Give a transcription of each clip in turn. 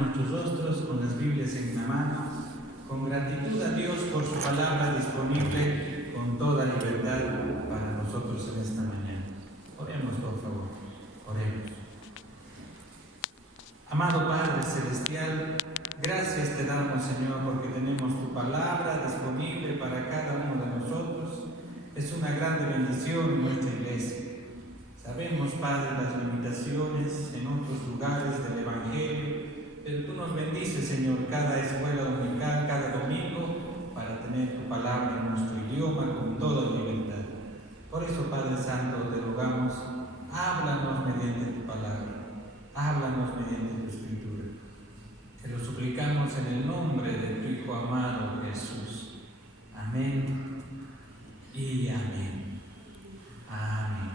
inclinamos nuestros rostros con las Biblias en la mano, con gratitud a Dios por su palabra disponible con toda libertad para nosotros en esta mañana. Oremos, por favor, oremos. Amado Padre Celestial, gracias te damos, Señor, porque tenemos tu palabra disponible para cada uno de nosotros. Es una grande bendición en nuestra iglesia. Sabemos, Padre, las limitaciones en otros lugares del Evangelio, pero tú nos bendices, Señor, cada escuela dominical, cada domingo, para tener tu palabra en nuestro idioma con toda libertad. Por eso, Padre Santo, te rogamos, háblanos mediante tu palabra, háblanos mediante tu escritura. Te lo suplicamos en el nombre de tu Hijo amado Jesús. Amén y amén. Amén.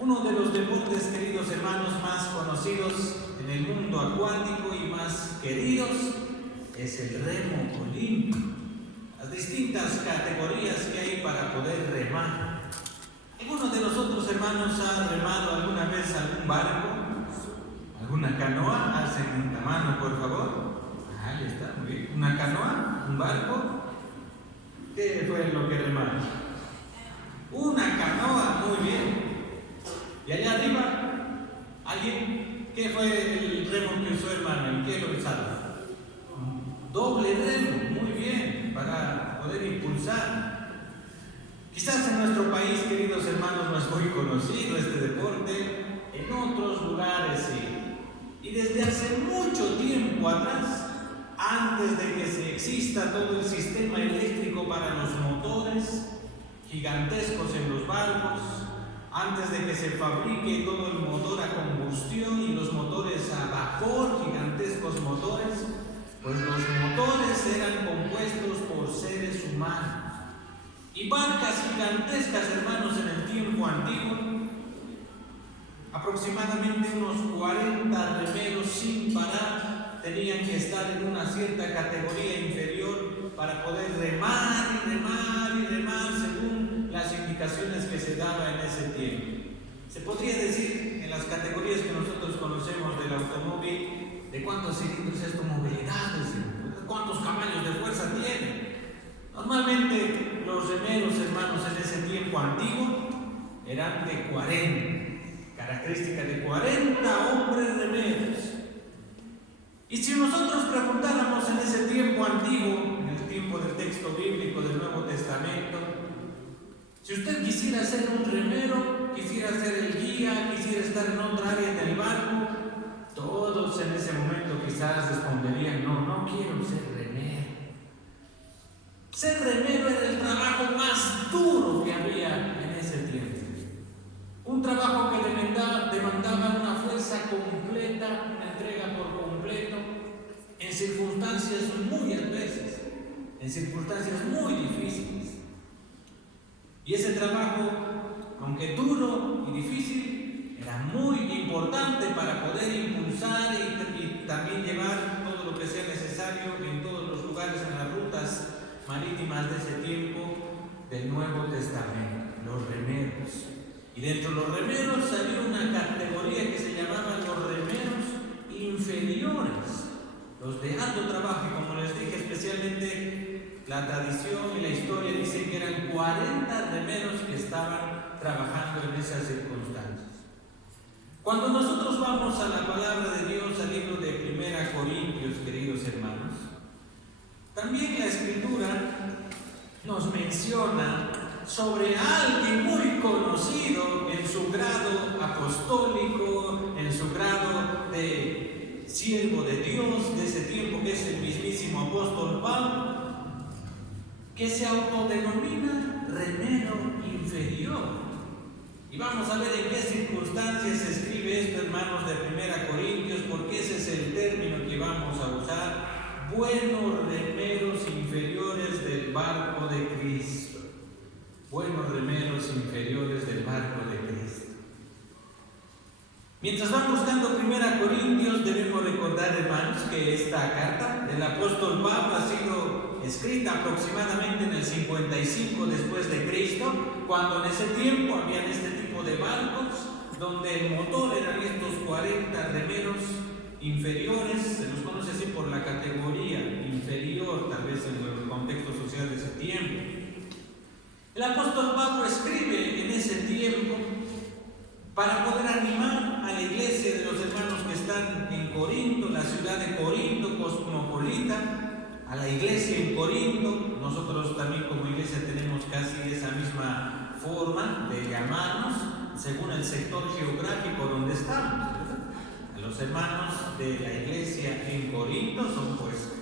Uno de los deportes, queridos hermanos, más conocidos en el mundo acuático y más queridos es el remo olímpico. Las distintas categorías que hay para poder remar. ¿Alguno de nosotros, hermanos, ha remado alguna vez algún barco? ¿Alguna canoa? Alcen la mano, por favor. Ahí está, muy bien. ¿Una canoa? ¿Un barco? ¿Qué fue lo que remaron? Una canoa, muy bien. ¿Y allá arriba? ¿Alguien? ¿Qué fue el remo que usó, hermano? ¿En qué lo usaron? Doble remo, muy bien, para poder impulsar. Quizás en nuestro país, queridos hermanos, no es muy conocido este deporte, en otros lugares sí. Y desde hace mucho tiempo atrás, antes de que se exista todo el sistema eléctrico para los motores gigantescos en los barcos, antes de que se fabrique todo el motor a combustión y los motores a vapor, gigantescos motores, pues los motores eran compuestos por seres humanos. Y barcas gigantescas, hermanos, en el tiempo antiguo, aproximadamente unos 40 remeros sin parar, tenían que estar en una cierta categoría inferior para poder remar y remar y remar según las indicaciones que se daban en ese tiempo. Se podría decir en las categorías que nosotros conocemos del automóvil, de cuántos cilindros es tu movilidad, de cuántos caballos de fuerza tiene. Normalmente los remeros, hermanos, en ese tiempo antiguo eran de 40, característica de 40 hombres remeros. Y si nosotros preguntáramos en ese tiempo antiguo, en el tiempo del texto bíblico del Nuevo Testamento, si usted quisiera ser un remero, quisiera ser el guía, quisiera estar en otra área del barco, todos en ese momento quizás responderían: no quiero ser remero. Ser remero era el trabajo más duro que había en ese tiempo. Un trabajo que demandaba una fuerza completa, una entrega por completo, en circunstancias muy adversas, en circunstancias muy difíciles. Y ese trabajo, aunque duro y difícil, era muy importante para poder impulsar y también llevar todo lo que sea necesario en todos los lugares, en las rutas marítimas de ese tiempo del Nuevo Testamento, los remeros. Y dentro de los remeros había una categoría que se llamaba los remeros inferiores, los de alto trabajo, y como les dije, especialmente la tradición y la historia dicen que eran 40 remeros que estaban trabajando en esas circunstancias. Cuando nosotros vamos a la palabra de Dios, al libro de 1 Corintios, queridos hermanos, también la Escritura nos menciona sobre alguien muy conocido en su grado apostólico, en su grado de siervo de Dios de ese tiempo, que es el mismísimo apóstol Pablo, que se autodenomina remero inferior. Y vamos a ver en qué circunstancias se escribe esto, hermanos, de 1 Corintios, porque ese es el término que vamos a usar: buenos remeros inferiores del barco de Cristo. Buenos remeros inferiores del barco de Cristo. Mientras van buscando 1 Corintios, debemos recordar, hermanos, que esta carta del apóstol Pablo ha sido escrita aproximadamente en el 55 después de Cristo, cuando en ese tiempo habían este tipo de barcos donde el motor eran estos 40 inferiores, se los conoce así por la categoría inferior, tal vez en el contexto social de ese tiempo. El apóstol Pablo escribe en ese tiempo para poder animar a la iglesia de los hermanos que están en Corinto, la ciudad de Corinto, cosmopolita, a la iglesia en Corinto. Nosotros también como iglesia tenemos casi esa misma forma de llamarnos según el sector geográfico donde estamos, ¿verdad? Los hermanos de la iglesia en Corinto son pues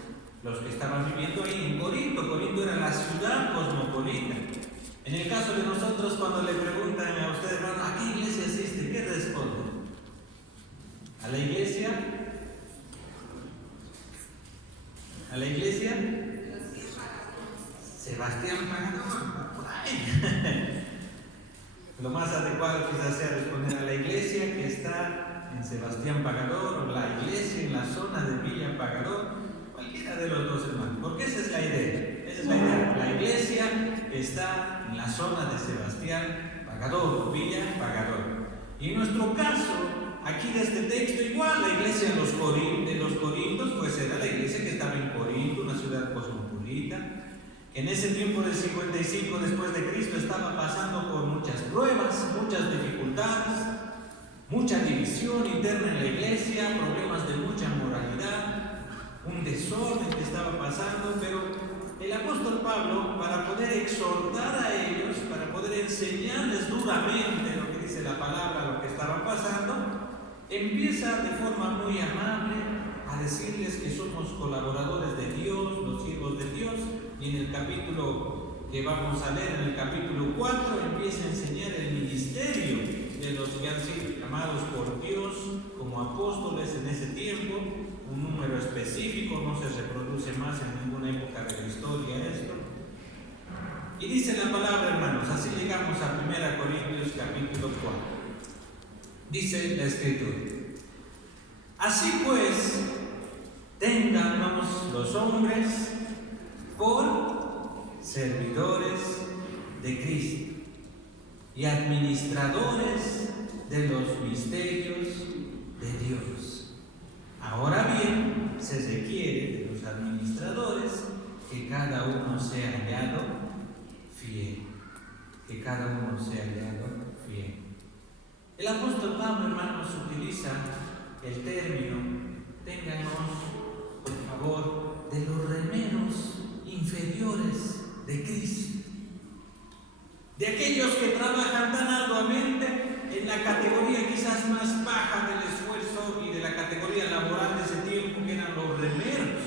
los que estaban viviendo ahí en Corinto. Corinto era la ciudad cosmopolita. En el caso de nosotros, cuando le preguntan a usted, hermano, ¿a qué iglesia asiste? ¿Qué responde? ¿A la iglesia? ¿A la iglesia? Sebastián Pagador, por ahí. Lo más adecuado quizás sea responder a la iglesia que está en Sebastián Pagador o la iglesia en la zona de Villa Pagador, cualquiera de los dos, hermanos, porque esa es la idea. Esa es la idea. La iglesia está en la zona de Sebastián Pagador, Villa Pagador. Y en nuestro caso, aquí de este texto, igual la iglesia de los Corintios, pues era la iglesia que estaba en Corinto, una ciudad cosmopolita, que en ese tiempo del 55 después de Cristo estaba pasando por muchas pruebas, muchas dificultades, mucha división interna en la iglesia, problemas de mucha moralidad, un desorden que estaba pasando, pero el apóstol Pablo, para poder exhortar a ellos, para poder enseñarles duramente lo que dice la palabra, lo que estaba pasando, empieza de forma muy amable a decirles que somos colaboradores de Dios, los siervos de Dios, y en el capítulo que vamos a leer, en el capítulo 4, empieza a enseñar el ministerio de los que han sido llamados por Dios como apóstoles en ese tiempo, un número específico, no se reproduce más en ninguna época de la historia esto. Y dice la palabra, hermanos, así llegamos a 1 Corintios capítulo 4. Dice la Escritura: así pues, téngannos los hombres por servidores de Cristo y administradores de los misterios de Dios. Ahora bien, se requiere de los administradores que cada uno sea hallado fiel. Que cada uno sea hallado fiel. El apóstol Pablo, hermanos, utiliza el término, ténganos, por favor, de los remeros inferiores de Cristo, de aquellos que trabajan tan arduamente en la categoría quizás más baja del esfuerzo y de la categoría laboral de ese tiempo, que eran los remeros.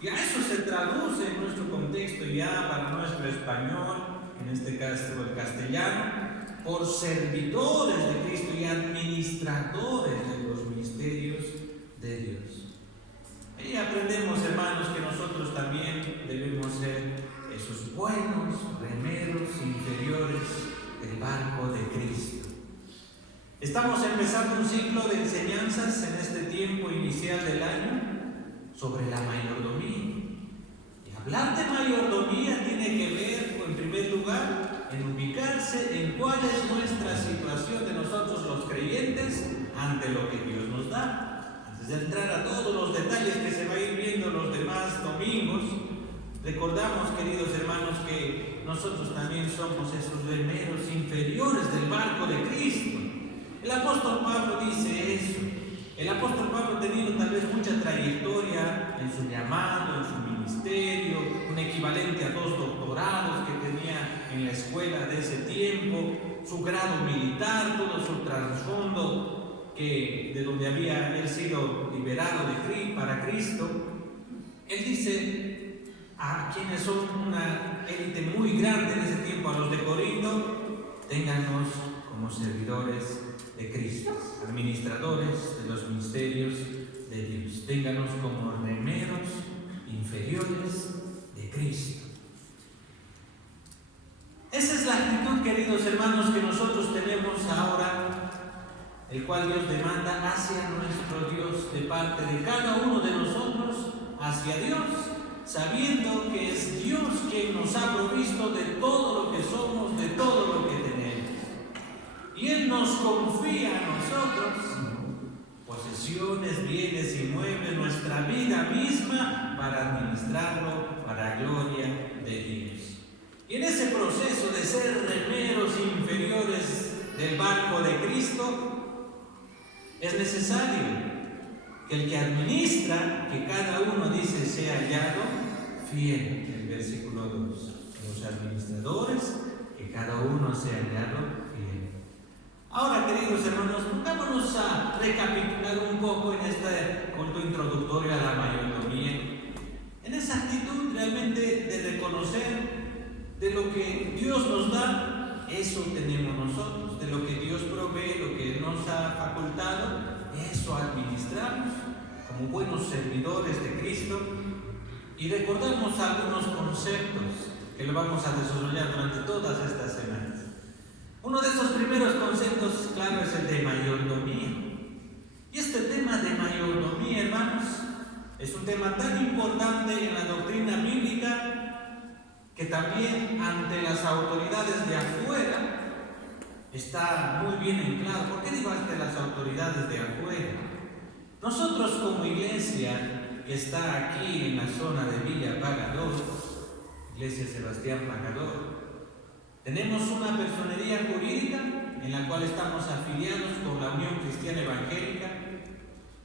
Y a eso se traduce en nuestro contexto ya para nuestro español, en este caso el castellano, por servidores de Cristo y administradores de los misterios de Dios. Y aprendemos, hermanos, que nosotros también debemos ser esos buenos remeros inferiores del barco de Cristo. Estamos empezando un ciclo de enseñanzas en este tiempo inicial del año sobre la mayordomía. Y hablar de mayordomía tiene que ver, en primer lugar, en ubicarse en cuál es nuestra situación de nosotros los creyentes ante lo que Dios nos da. Antes de entrar a todos los detalles que se va a ir viendo los demás domingos, recordamos, queridos hermanos, que nosotros también somos esos remeros inferiores del barco de Cristo. El apóstol Pablo dice eso. El apóstol Pablo, teniendo tal vez mucha trayectoria en su llamado, en su ministerio, un equivalente a 2 doctorados que tenía en la escuela de ese tiempo, su grado militar, todo su trasfondo, de donde había él sido liberado para Cristo, él dice a quienes son una élite muy grande en ese tiempo, a los de Corinto: téngannos como servidores de Cristo, administradores de los misterios de Dios. Ténganos como remeros inferiores de Cristo. Esa es la actitud, queridos hermanos, que nosotros tenemos ahora, el cual Dios demanda hacia nuestro Dios, de parte de cada uno de nosotros hacia Dios, sabiendo que es Dios quien nos ha provisto de todo lo que somos, de todo lo que tenemos. Y Él nos confía a nosotros posesiones, bienes, nuestra vida misma para administrarlo para gloria de Dios. Y en ese proceso de ser remeros inferiores del barco de Cristo, es necesario que el que administra, que cada uno dice sea hallado fiel, el versículo 2. Los administradores, que cada uno sea hallado fiel. Ahora, queridos hermanos, vámonos a recapitular un poco en este culto introductorio a la mayordomía. En esa actitud realmente de reconocer de lo que Dios nos da, eso tenemos nosotros. De lo que Dios provee, lo que nos ha facultado, eso administramos como buenos servidores de Cristo. Y recordamos algunos conceptos que lo vamos a desarrollar durante todas estas semanas. Uno de esos primeros conceptos, claro, es el de mayordomía. Y este tema de mayordomía, hermanos, es un tema tan importante en la doctrina bíblica que también ante las autoridades de afuera está muy bien en claro. ¿Por qué digo ante las autoridades de afuera? Nosotros como iglesia que está aquí en la zona de Villa Pagador, Iglesia Sebastián Pagador, tenemos una personería jurídica en la cual estamos afiliados con la Unión Cristiana Evangélica,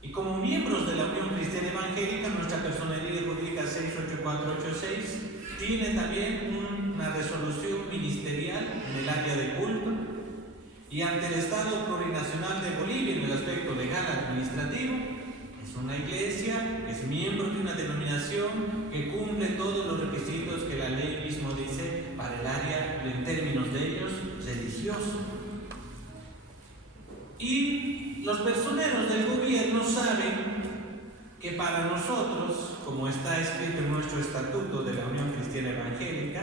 y como miembros de la Unión Cristiana Evangélica, nuestra personería jurídica 68486 tiene también una resolución ministerial en el área de culto, y ante el Estado Plurinacional de Bolivia en el aspecto legal administrativo, es una iglesia, es miembro de una denominación que cumple todos los requisitos que la ley mismo dice para el área, en términos de ellos, religioso. Y los personeros del gobierno saben que para nosotros, como está escrito en nuestro estatuto de la Unión Cristiana Evangélica,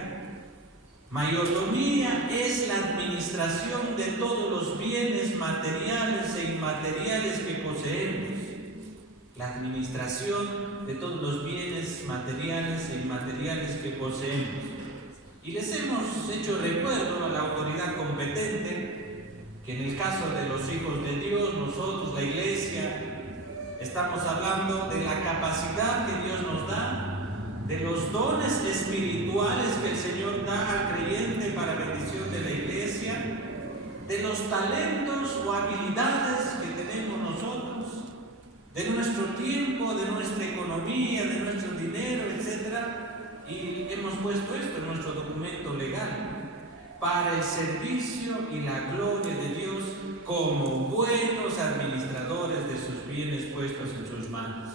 mayordomía es la administración de todos los bienes materiales e inmateriales que poseemos. La administración de todos los bienes materiales e inmateriales que poseemos. Y les hemos hecho recuerdo a la autoridad competente que en el caso de los hijos de Dios, nosotros, la iglesia, estamos hablando de la capacidad que Dios nos da, de los dones espirituales que el Señor da al creyente para bendición de la iglesia, de los talentos o habilidades que tenemos nosotros, de nuestro tiempo, de nuestra economía, de nuestro dinero, etc. Y hemos puesto esto en nuestro documento legal, para el servicio y la gloria de Dios como buenos administradores de sus bienes puestos en sus manos.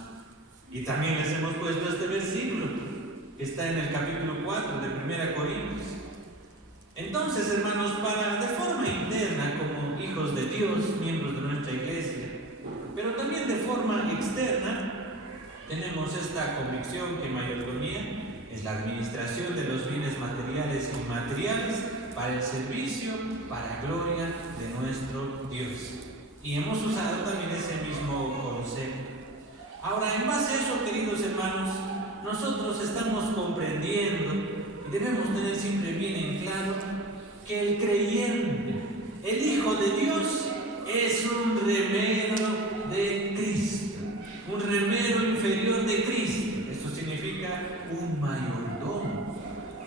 Y también les hemos puesto este versículo que está en el capítulo 4 de 1 Corintios. Entonces, hermanos, de forma interna, como hijos de Dios, miembros de nuestra iglesia, pero también de forma externa, tenemos esta convicción que mayordomía es la administración de los bienes materiales e inmateriales para el servicio, para gloria de nuestro Dios. Y hemos usado también ese mismo concepto. Ahora, en base a eso, queridos hermanos, nosotros estamos comprendiendo y debemos tener siempre bien en claro que el creyente, el Hijo de Dios, es un remero de Cristo, un remero inferior de Cristo. Eso significa un mayordomo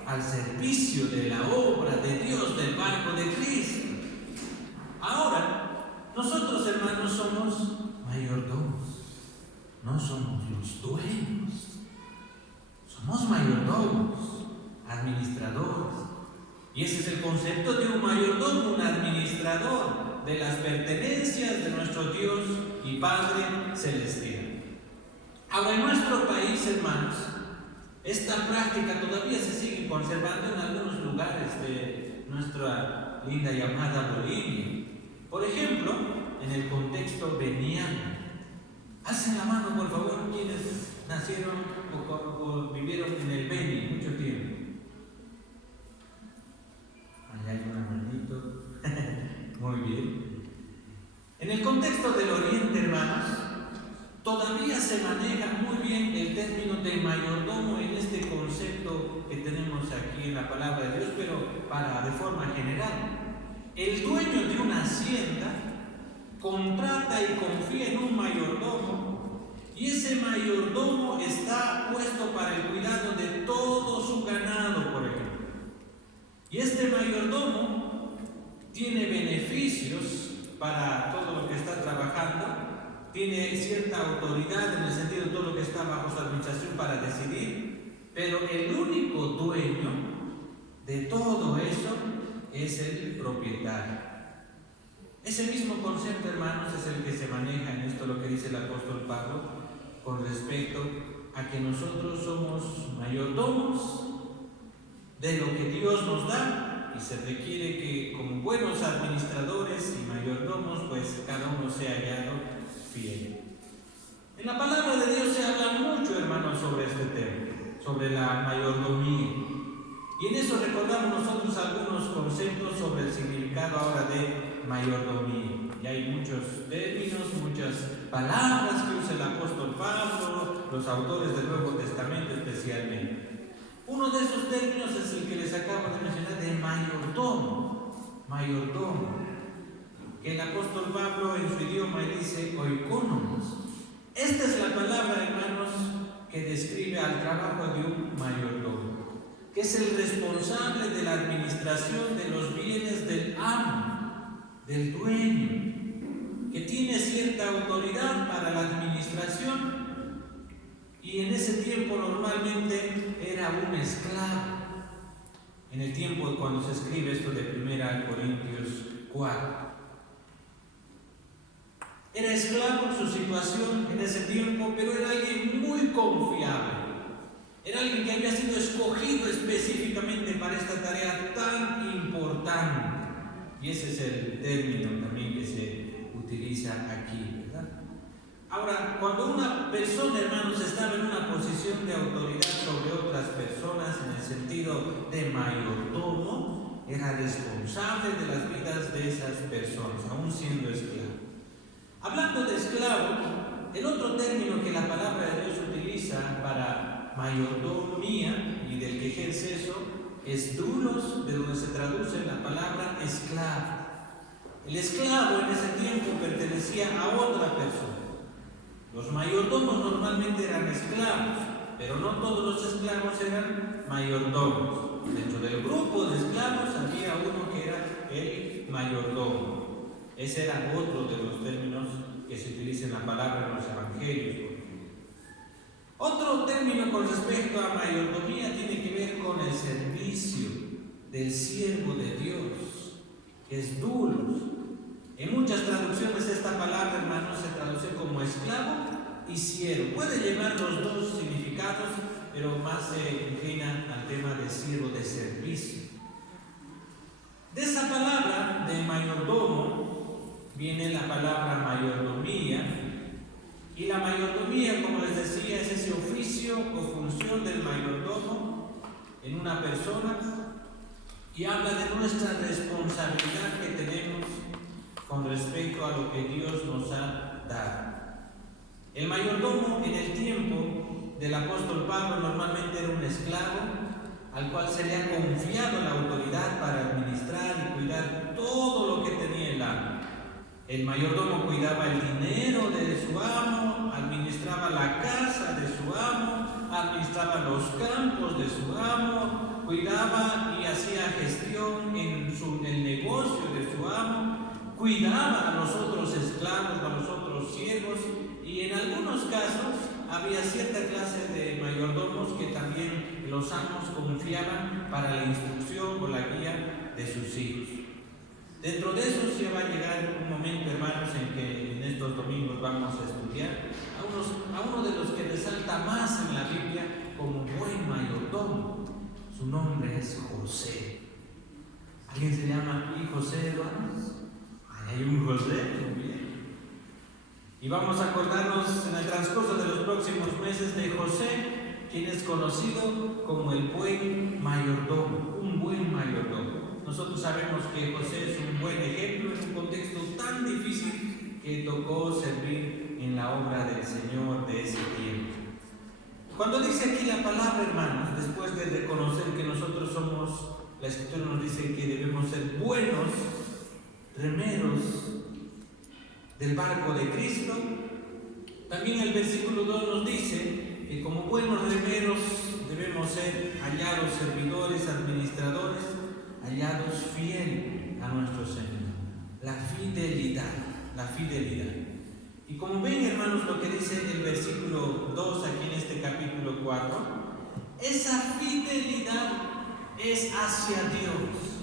al servicio de la obra de Dios, del barco de Cristo. Ahora, nosotros, hermanos, somos mayordomos, no somos los dueños, somos mayordomos, administradores. Y ese es el concepto de un mayordomo, un administrador de las pertenencias de nuestro Dios y Padre Celestial. Ahora, en nuestro país, hermanos, esta práctica todavía se sigue conservando en algunos lugares de nuestra linda llamada Bolivia. Por ejemplo, en el contexto veniano. Alcen la mano, por favor, quienes nacieron o vivieron en el Beni mucho tiempo. Allá hay una manito. Muy bien. En el contexto del Oriente, hermanos, todavía se maneja muy bien el término de mayordomo en este concepto que tenemos aquí en la palabra de Dios, pero de forma general. El dueño de una hacienda contrata y confía en un mayordomo, y ese mayordomo está puesto para el cuidado de todo su ganado, por ejemplo. Y este mayordomo tiene beneficios para todo lo que está trabajando, tiene cierta autoridad en el sentido de todo lo que está bajo su administración para decidir, pero el único dueño de todo eso es el propietario. Ese mismo concepto, hermanos, es el que se maneja en esto, lo que dice el apóstol Pablo, con respecto a que nosotros somos mayordomos de lo que Dios nos da, y se requiere que como buenos administradores y mayordomos, pues cada uno sea hallado fiel. En la palabra de Dios se habla mucho, hermanos, sobre este tema, sobre la mayordomía. Y en eso recordamos nosotros algunos conceptos sobre el significado ahora de mayordomía. Y hay muchos términos, muchas palabras que usa el apóstol Pablo, los autores del Nuevo Testamento especialmente. Uno de esos términos es el que les acabo de mencionar, de mayordomo. Mayordomo. Que el apóstol Pablo en su idioma dice oikonomos. Esta es la palabra, hermanos, que describe al trabajo de un mayordomo, que es el responsable de la administración de los bienes del amo, del dueño, que tiene cierta autoridad para la administración. Y en ese tiempo normalmente era un esclavo. En el tiempo cuando se escribe esto de 1 Corintios 4. Era esclavo en su situación en ese tiempo, pero era alguien muy confiable. Era alguien que había sido escogido específicamente para esta tarea tan importante. Y ese es el término también que se utiliza aquí, ¿verdad? Ahora, cuando una persona, hermanos, estaba en una posición de autoridad sobre otras personas, en el sentido de mayordomo, era responsable de las vidas de esas personas, aún siendo esclavo. Hablando de esclavo, el otro término que la palabra de Dios utiliza para mayordomía y del que ejerce eso es doulos, de donde se traduce la palabra esclavo. El esclavo en ese tiempo pertenecía a otra persona. Los mayordomos normalmente eran esclavos, pero no todos los esclavos eran mayordomos. Dentro del grupo de esclavos había uno que era el mayordomo. Ese era otro de los términos que se utiliza en la palabra en los evangelios. Otro término con respecto a mayordomía tiene que ver con el servicio del siervo de Dios, que es doulos. En muchas traducciones esta palabra, hermanos, se traduce como esclavo y siervo. Puede llevar los dos significados, pero más se inclina al tema de siervo, de servicio. De esa palabra de mayordomo viene la palabra mayordomía. Y la mayordomía, como les decía, es ese oficio o función del mayordomo en una persona y habla de nuestra responsabilidad que tenemos con respecto a lo que Dios nos ha dado. El mayordomo en el tiempo del apóstol Pablo normalmente era un esclavo al cual se le ha confiado la autoridad para administrar y cuidar todo lo que tenía el amo. El mayordomo cuidaba el dinero de su amo, administraba la casa de su amo, administraba los campos de su amo, cuidaba y hacía gestión en el negocio de su amo, cuidaba a los otros esclavos, a los otros siervos, y en algunos casos había cierta clase de mayordomos que también los amos confiaban para la instrucción o la guía de sus hijos. Dentro de eso se va a llegar un momento, hermanos, en que en estos domingos vamos a estudiar a uno de los que resalta más en la Biblia como buen mayordomo. Su nombre es José. ¿Alguien se llama aquí José, hermanos? Hay un José, muy bien. Y vamos a acordarnos en el transcurso de los próximos meses de José, quien es conocido como el buen mayordomo, un buen mayordomo. Nosotros sabemos que José es un buen ejemplo en un contexto tan difícil que tocó servir en la obra del Señor de ese tiempo. Cuando dice aquí la palabra, hermanos, después de reconocer que nosotros somos, la Escritura nos dice que debemos ser buenos remeros del barco de Cristo, También el versículo 2 nos dice que como buenos remeros debemos ser hallados servidores, administradores, hallados fieles a nuestro Señor. La fidelidad, la fidelidad. Y como ven, hermanos, lo que dice el versículo 2 aquí en este capítulo 4, esa fidelidad es hacia Dios.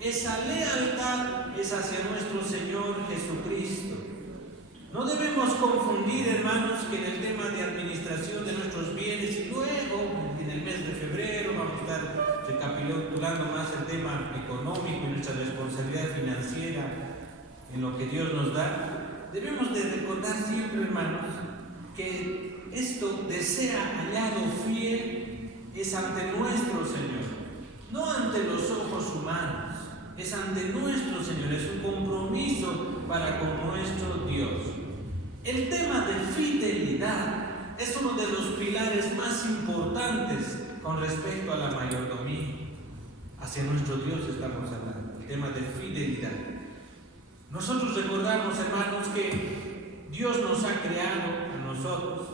Esa lealtad es hacia nuestro Señor Jesucristo. No debemos confundir, hermanos, que en el tema de administración de nuestros bienes, y luego en el mes de febrero vamos a estar recapitulando más el tema económico y nuestra responsabilidad financiera en lo que Dios nos da. Debemos de recordar siempre, hermanos, que esto de sea hallado fiel es ante nuestro Señor, no ante los ojos humanos, es ante nuestro Señor, es un compromiso para con nuestro Dios. El tema de fidelidad es uno de los pilares más importantes con respecto a la mayordomía. Hacia nuestro Dios estamos hablando, el tema de fidelidad. Nosotros recordamos, hermanos, que Dios nos ha creado a nosotros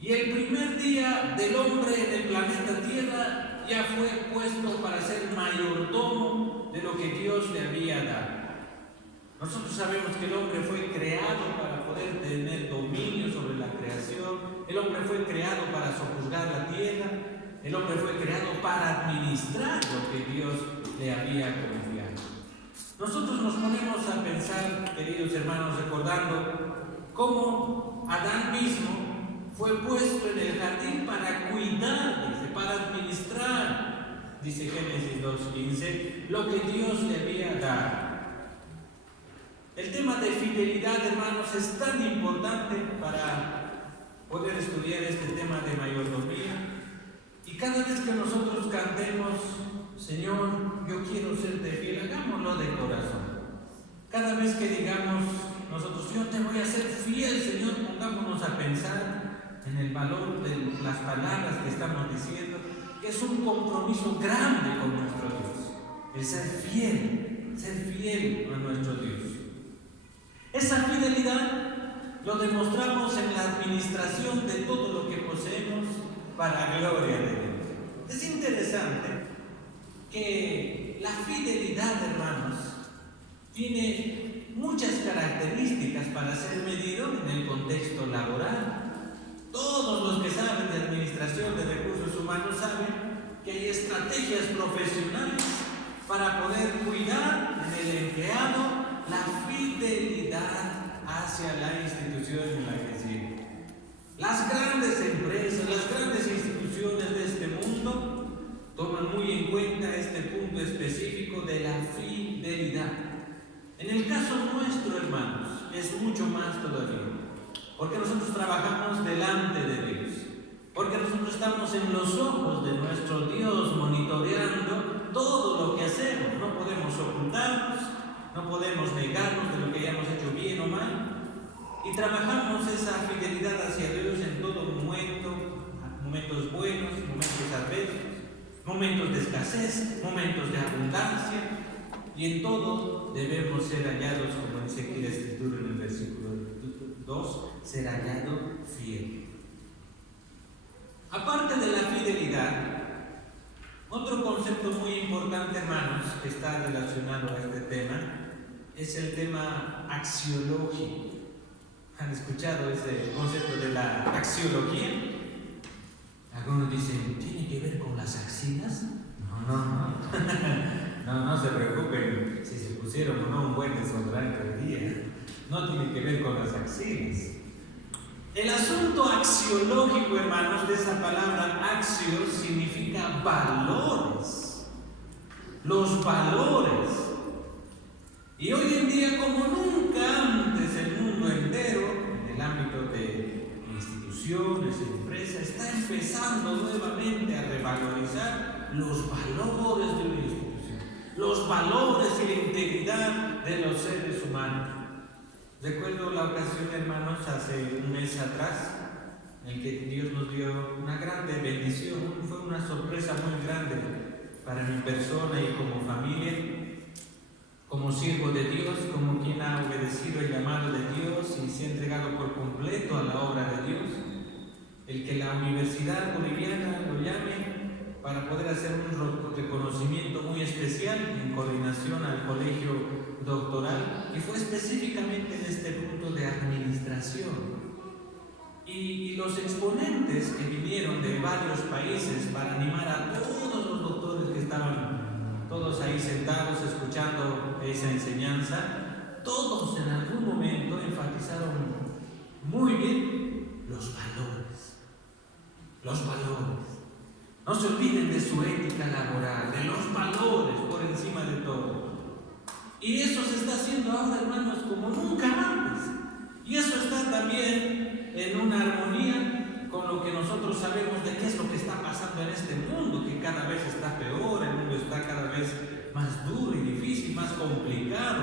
y el primer día del hombre en el planeta Tierra ya fue puesto para ser mayordomo de lo que Dios le había dado. Nosotros sabemos que el hombre fue creado para poder tener dominio sobre la creación, el hombre fue creado para sojuzgar la tierra, el hombre fue creado para administrar lo que Dios le había confiado. Nosotros nos ponemos a pensar, queridos hermanos, recordando cómo Adán mismo fue puesto en el jardín para cuidar, para administrar, dice Génesis 2:15, lo que Dios le había dado. El tema de fidelidad, hermanos, es tan importante para poder estudiar este tema de mayordomía. Y cada vez que nosotros cantemos, Señor, yo quiero serte fiel, hagámoslo de corazón. Cada vez que digamos nosotros, yo te voy a ser fiel, Señor, pongámonos a pensar en el valor de las palabras que estamos diciendo, que es un compromiso grande con nuestro Dios, el ser fiel a nuestro Dios. Esa fidelidad lo demostramos en la administración de todo lo que poseemos para gloria de Dios. Es interesante que la fidelidad, hermanos, tiene muchas características para ser medido en el contexto laboral. Todos los que saben de administración de recursos humanos saben que hay estrategias profesionales para poder cuidar en el empleado la fidelidad hacia la institución en la que sirve. Las grandes empresas, las grandes instituciones de este mundo toman muy en cuenta este punto específico de la fidelidad. En el caso nuestro, hermanos, es mucho más todavía, porque nosotros trabajamos delante de Dios, porque nosotros estamos en los ojos de nuestro Dios monitoreando todo lo que hacemos. No podemos ocultarnos, no podemos negarnos de lo que hayamos hecho bien o mal, y trabajamos esa fidelidad hacia Dios en todo momento, momentos buenos, momentos adversos, momentos de escasez, momentos de abundancia, y en todo debemos ser hallados, como dice aquí la Escritura en el versículo 2, ser hallado fiel. Aparte de la fidelidad, otro concepto muy importante, hermanos, que está relacionado a este tema, es el tema axiológico. ¿Han escuchado ese concepto de la axiología? Algunos dicen, ¿tiene que ver con las axilas? No se preocupen si se pusieron o no un buen desodorante hoy día. No tiene que ver con las axilas. El asunto axiológico, hermanos, de esa palabra axio significa valores. Los valores. Y hoy en día, como nunca antes, el mundo entero, en el ámbito de instituciones, empresas, está empezando nuevamente a revalorizar los valores de una institución, los valores y la integridad de los seres humanos. Recuerdo la ocasión, hermanos, hace un mes atrás, en que Dios nos dio una grande bendición. Fue una sorpresa muy grande para mi persona y como familia. como siervo de Dios, como quien ha obedecido el llamado de Dios y se ha entregado por completo a la obra de Dios, el que la Universidad Boliviana lo llame para poder hacer un reconocimiento muy especial en coordinación al colegio doctoral, y fue específicamente en este punto de administración. Y los exponentes que vinieron de varios países para animar a todos los doctores que estaban todos ahí sentados escuchando esa enseñanza, todos en algún momento enfatizaron muy bien los valores. Los valores. No se olviden de su ética laboral, de los valores por encima de todo. Y eso se está haciendo ahora, hermanos, como nunca antes. Y eso está también en una armonía con lo que nosotros sabemos de qué es lo que está pasando en este mundo, que cada vez está peor, el mundo está cada vez más duro y difícil, más complicado.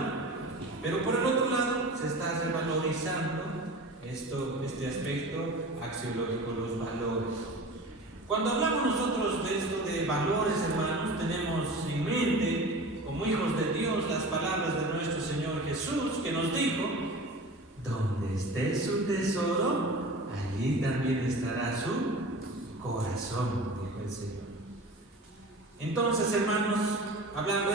Pero por el otro lado se está revalorizando este aspecto axiológico, los valores. Cuando hablamos nosotros de esto de valores, hermanos, tenemos en mente, como hijos de Dios, las palabras de nuestro Señor Jesús, que nos dijo: donde esté su tesoro, allí también estará su corazón, dijo el Señor. Entonces, hermanos, hablando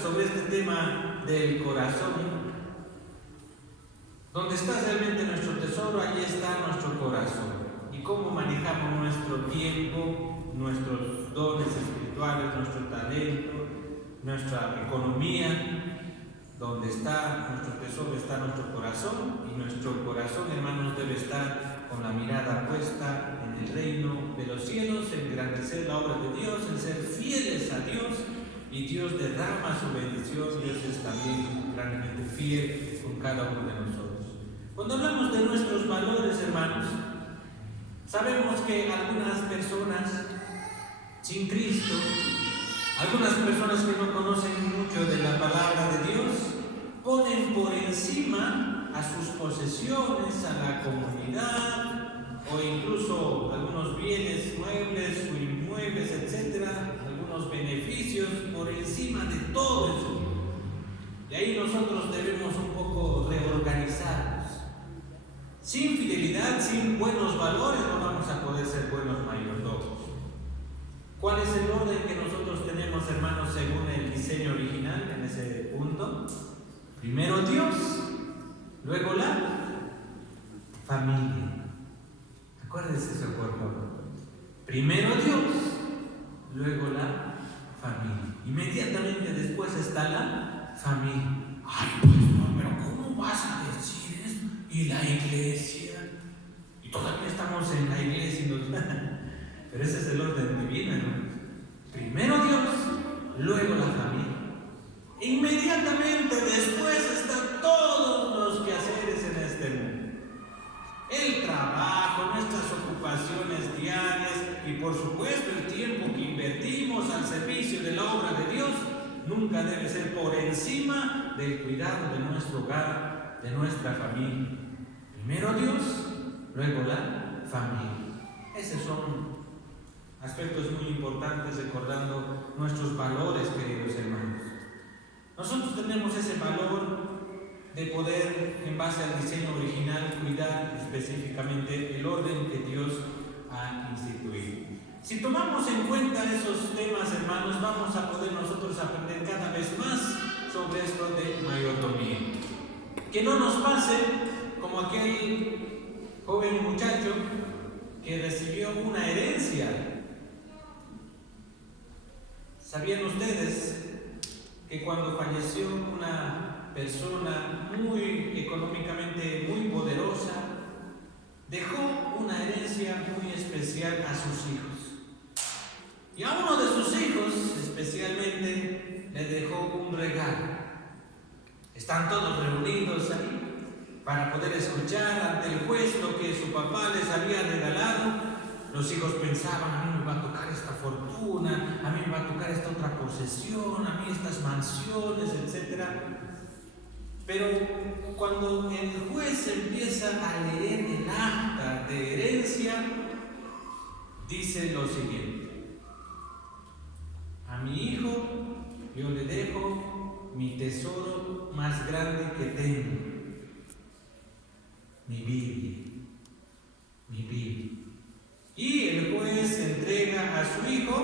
sobre este tema del corazón, donde está realmente nuestro tesoro, allí está nuestro corazón. Y cómo manejamos nuestro tiempo, nuestros dones espirituales, nuestro talento, nuestra economía. Donde está nuestro tesoro está nuestro corazón, y nuestro corazón, hermanos, debe estar con la mirada puesta en el reino de los cielos, en engrandecer la obra de Dios, en ser fieles a Dios, y Dios derrama su bendición. Dios es también realmente fiel con cada uno de nosotros. Cuando hablamos de nuestros valores, hermanos, sabemos que algunas personas sin Cristo, algunas personas que no conocen mucho de la palabra de Dios, ponen por encima a sus posesiones, a la comunidad, o incluso algunos bienes muebles o inmuebles, etcétera, algunos beneficios por encima de todo eso. Y ahí nosotros debemos un poco reorganizarnos. Sin fidelidad, sin buenos valores, no vamos a poder ser buenos mayordomos. ¿Cuál es el orden que nosotros tenemos, hermanos, según el diseño original en ese punto? Primero Dios, luego la familia. Acuérdense eso, por favor. Primero Dios, luego la familia. Inmediatamente después está la familia. Ay, pues no, pero ¿cómo vas a decir eso? ¿Y la iglesia? Y todavía estamos en la iglesia. Pero ese es el orden divino, hermanos. Primero Dios, luego la familia. Inmediatamente después están todos los quehaceres en este mundo. El trabajo, nuestras ocupaciones diarias y por supuesto el tiempo que invertimos al servicio de la obra de Dios nunca debe ser por encima del cuidado de nuestro hogar, de nuestra familia. Primero Dios, luego la familia. Esos son aspectos muy importantes recordando nuestros valores, queridos hermanos. Nosotros tenemos ese valor de poder, en base al diseño original, cuidar específicamente el orden que Dios ha instituido. Si tomamos en cuenta esos temas, hermanos, vamos a poder nosotros aprender cada vez más sobre esto de mayordomía. Que no nos pase como aquel joven muchacho que recibió una herencia. ¿Sabían ustedes que cuando falleció una persona muy económicamente muy poderosa, dejó una herencia muy especial a sus hijos? Y a uno de sus hijos especialmente le dejó un regalo. Están todos reunidos ahí para poder escuchar ante el juez lo que su papá les había regalado. Los hijos pensaban: a mí me va a tocar esta fortuna, a mí me va a tocar esta otra posesión, a mí estas mansiones, etc. Pero cuando el juez empieza a leer el acta de herencia, dice lo siguiente: a mi hijo yo le dejo mi tesoro más grande que tengo, mi Biblia. Y el juez entrega a su hijo: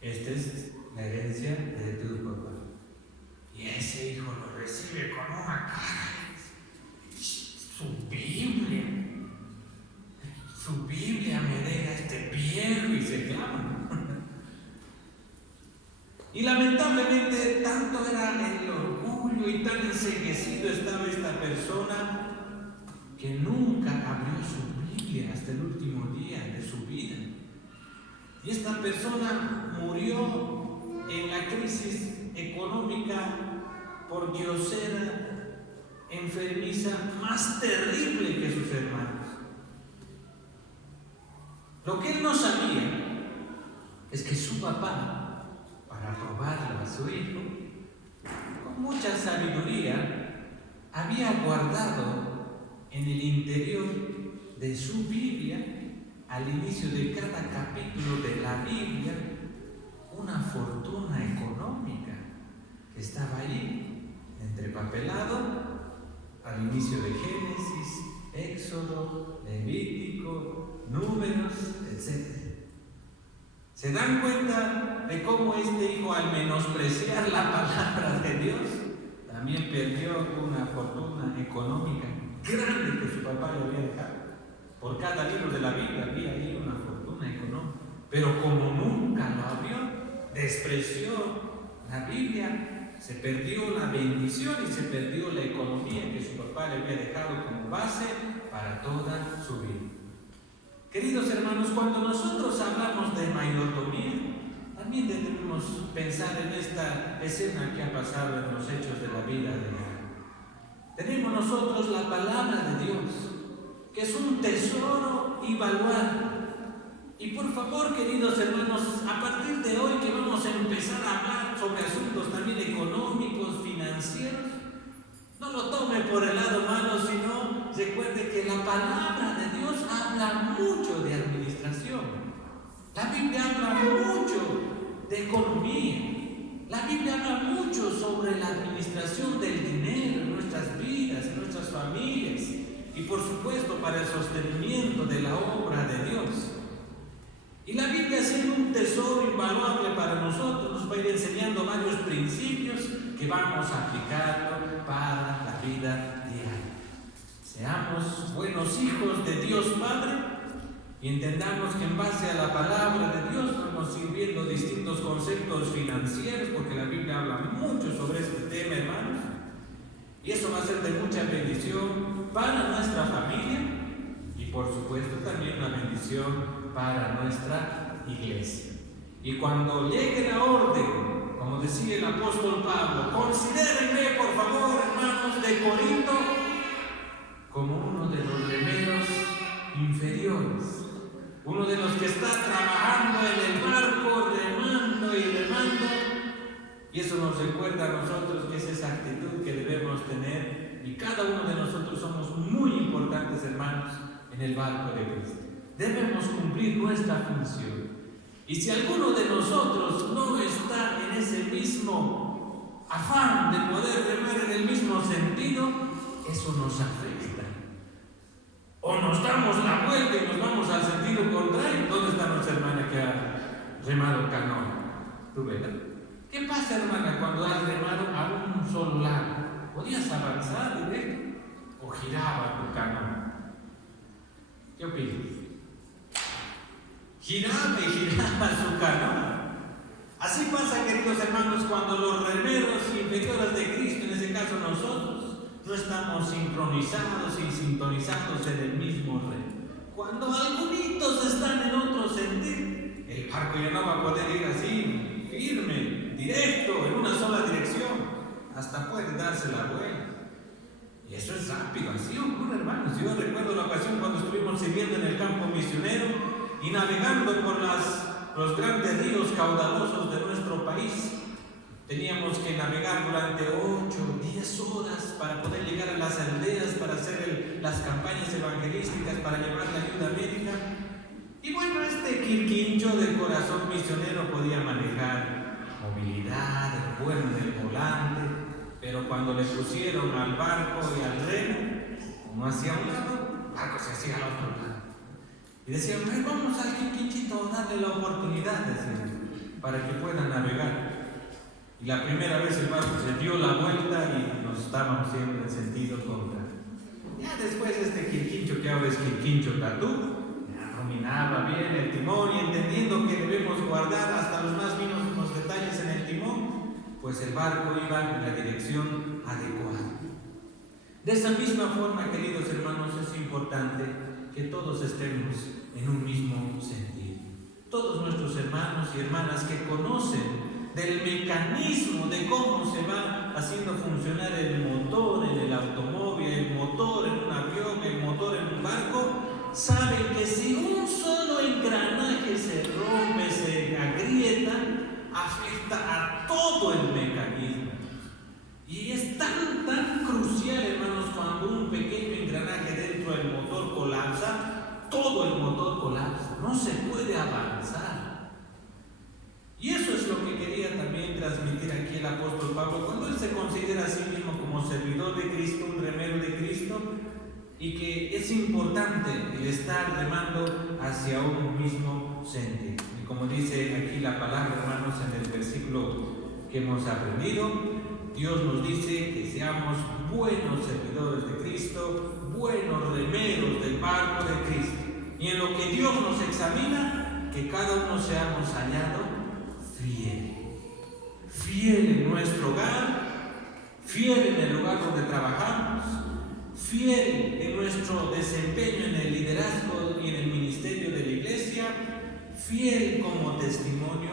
esta es la herencia de tu papá. Y ese hijo lo recibe con una cara: su Biblia me deja este viejo, y se clama. Y lamentablemente tanto era el orgullo y tan enceguecido estaba esta persona que nunca abrió su Biblia hasta el último día de su vida. Y esta persona murió en la crisis económica por diosera enfermiza más terrible que sus hermanos. Lo que él no sabía es que su papá, para probarlo a su hijo, con mucha sabiduría, había guardado en el interior de su Biblia, al inicio de cada capítulo de la Biblia, una fortuna económica que estaba ahí, entrepapelado, al inicio de Génesis, Éxodo, Levítico, Números, etc. ¿Se dan cuenta de cómo este hijo, al menospreciar la palabra de Dios, también perdió una fortuna económica grande que su papá le había dejado? Por cada libro de la Biblia había ahí una fortuna económica. Pero como nunca lo abrió, despreció la Biblia, se perdió la bendición y se perdió la economía que su papá le había dejado como base para toda su vida. Queridos hermanos, cuando nosotros hablamos de mayordomía, también debemos pensar en esta escena que ha pasado en los hechos de la vida de Jacob. Tenemos nosotros la palabra de Dios, que es un tesoro invaluable. Y por favor, queridos hermanos, a partir de hoy que vamos a empezar a hablar sobre asuntos también económicos, financieros, no lo tome por el lado malo, sino recuerde que la palabra de Dios habla mucho de administración. La Biblia habla mucho de economía. La Biblia habla mucho sobre la administración del dinero en nuestras vidas, en nuestras familias, y por supuesto para el sostenimiento de la obra de Dios. Y la Biblia, siendo un tesoro invaluable para nosotros, nos va a ir enseñando varios principios que vamos a aplicar para la vida diaria. Seamos buenos hijos de Dios Padre y entendamos que en base a la palabra de Dios vamos a ir viendo distintos conceptos financieros, porque la Biblia habla mucho sobre este tema, hermanos, y eso va a ser de mucha bendición para nuestra familia y por supuesto también una bendición para nuestra iglesia. Y cuando llegue la orden, como decía el apóstol Pablo, considérenme por favor, hermanos de Corinto, como uno de los remeros inferiores, uno de los que está trabajando en el barco, remando y remando. Y eso nos recuerda a nosotros que es esa actitud que debemos tener, y cada uno de nosotros somos muy importantes, hermanos, en el barco de Cristo. Debemos cumplir nuestra función. Y si alguno de nosotros no está en ese mismo afán de poder remar en el mismo sentido, eso nos afecta. O nos damos la vuelta y nos vamos al sentido contrario. ¿Dónde está nuestra hermana que ha remado canoa? ¿Tú ves? ¿Qué pasa, hermana, cuando has remado a un solo lado? ¿Podías avanzar directo o giraba tu canoa? ¿Qué opinas? Giraba y giraba su canoa. Así pasa, queridos hermanos, cuando los remeros inferiores de Cristo, en ese caso nosotros, no estamos sincronizados y sintonizados en el mismo remo. Cuando algunos están en otro sentido, el barco ya no va a poder ir así, firme, directo, en una sola dirección. Hasta puede darse la vuelta. Y eso es rápido, así ocurre, hermanos. Yo recuerdo la ocasión cuando estuvimos sirviendo en el campo misionero y navegando por los grandes ríos caudalosos de nuestro país. Teníamos que navegar durante 8 o 10 horas para poder llegar a las aldeas, para hacer las campañas evangelísticas, para llevar la ayuda médica. Y bueno, este quirquincho del corazón misionero podía manejar movilidad, el bueno del volante. Pero cuando le pusieron al barco y al remo, uno hacia un lado, el barco se hacía al otro lado. Y decían, vamos al Quinquinchito a darle la oportunidad, decían, para que pueda navegar. Y la primera vez el barco se dio la vuelta y nos estábamos yendo en sentido contrario. Ya después este Quirquincho, que ahora es Quirquincho Tatú, ya dominaba bien el timón y entendiendo que debemos guardar hasta los más mínimos detalles en el timón, pues el barco iba en la dirección adecuada. De esa misma forma, queridos hermanos, es importante que todos estemos en un mismo sentido. Todos nuestros hermanos y hermanas que conocen del mecanismo de cómo se va haciendo funcionar el motor en el automóvil, el motor en un avión, el motor en un barco, saben que si un solo engranaje se rompe, se agrieta, afecta a todo el mecanismo. Y es tan crucial, hermanos, cuando un pequeño engranaje dentro del motor colapsa, todo el motor colapsa, no se puede avanzar. Y eso es lo que quería también transmitir aquí el apóstol Pablo, cuando él se considera a sí mismo como servidor de Cristo, un remero de Cristo, y que es importante el estar remando hacia un mismo sentido. Y como dice aquí la palabra, hermanos, en el versículo que hemos aprendido, Dios nos dice que seamos buenos servidores de Cristo, buenos remeros del barco de Cristo. Y en lo que Dios nos examina, que cada uno seamos hallados fiel en nuestro hogar, fiel en el lugar donde trabajamos, fiel en nuestro desempeño en el liderazgo y en el ministerio de la iglesia, fiel como testimonio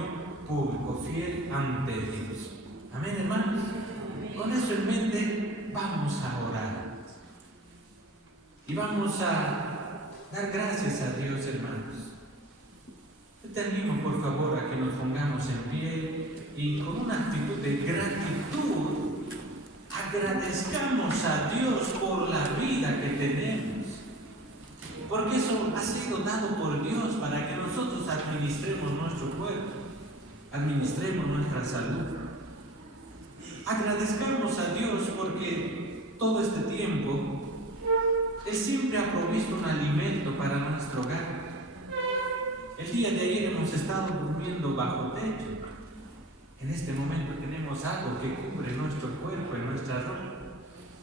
público, fiel ante Dios. Amén, hermanos. Con eso en mente vamos a orar y vamos a dar gracias a Dios, hermanos. Te animo, por favor, a que nos pongamos en pie y con una actitud de gratitud agradezcamos a Dios por la vida que tenemos, porque eso ha sido dado por Dios para que nosotros administremos nuestro cuerpo, administremos nuestra salud. Agradezcamos a Dios porque todo este tiempo Él siempre ha provisto un alimento para nuestro hogar. El día de ayer hemos estado durmiendo bajo techo. En este momento tenemos algo que cubre nuestro cuerpo y nuestra ropa.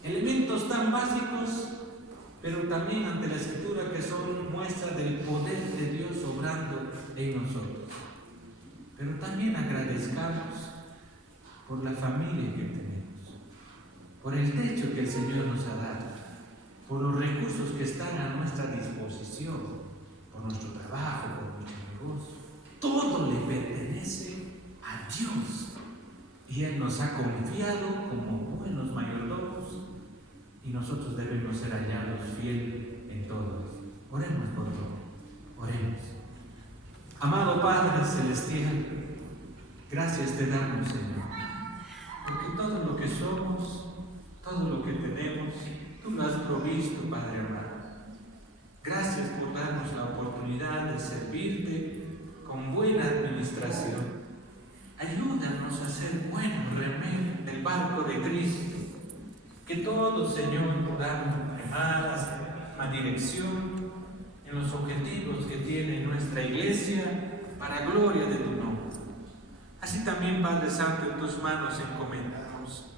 Elementos tan básicos, pero también ante la Escritura que son muestra del poder de Dios obrando en nosotros. Pero también agradezcamos por la familia que tenemos, por el techo que el Señor nos ha dado, por los recursos que están a nuestra disposición, por nuestro trabajo, por nuestro negocio. Todo le pertenece a Dios y Él nos ha confiado como buenos mayordomos y nosotros debemos ser hallados fiel en todo. Oremos por todo. Oremos. Amado Padre Celestial, gracias te damos, Señor, porque todo lo que somos, todo lo que tenemos, tú lo has provisto, Padre amado. Gracias por darnos la oportunidad de servirte con buena administración. Ayúdanos a ser buenos remeros del barco de Cristo. Que todos, Señor, podamos remar hacia la misma dirección en los objetivos que tiene nuestra iglesia para gloria de tu nombre. Así también, Padre Santo, en tus manos encomendamos,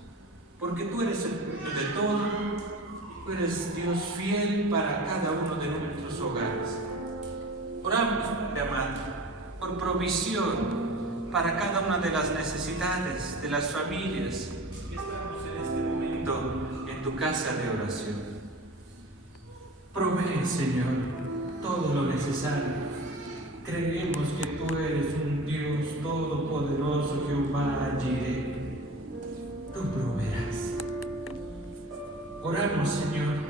porque tú eres el dueño de todo. Tú eres Dios fiel para cada uno de nuestros hogares. Oramos, Padre amado, por provisión para cada una de las necesidades de las familias que estamos en este momento en tu casa de oración. Provee, Señor, todo lo necesario. Creemos que tú eres un Dios todopoderoso, Jehová Jireh. Tú proveerás. Oramos, Señor,